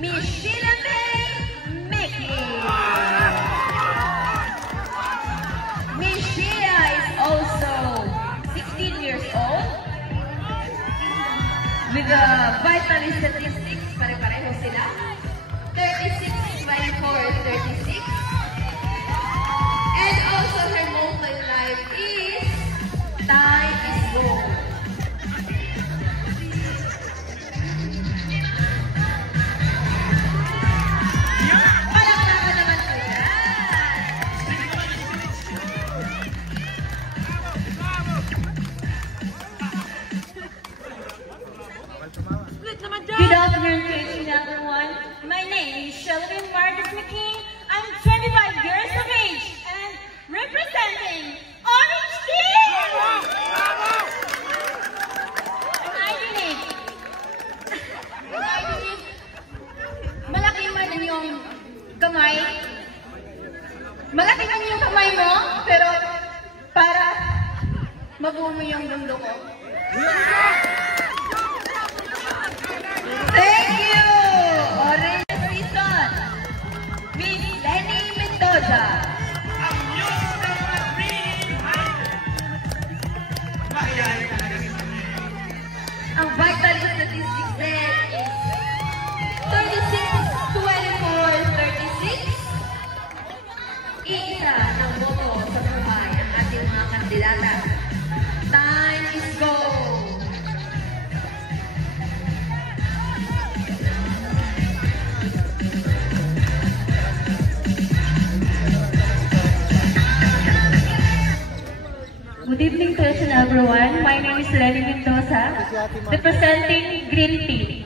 Miss Sheila May Mickey. Miss Sheila is also 16 years old with the vital statistics, pare-pareho sila. 36, 24, 36. And also her motto in life is time is gold. Palakpakan naman po yan. Good afternoon to each and everyone. My name is Shelby Marcus McKee. I'm 25 years of age and representing Orange Team! I believe, malaki man yung kamay. Malaki man yung kamay mo, pero para mabuo mo yung mundo ko. Thank you! Orange season. Miss Lenny Mendoza. Ang vital statistics there is 36, 24, 36. Iisa ng boto sa buhay ang ating mga kandidata. Time is gold. Good evening to each and everyone. My name is Lenny Mendoza, representing Green Team.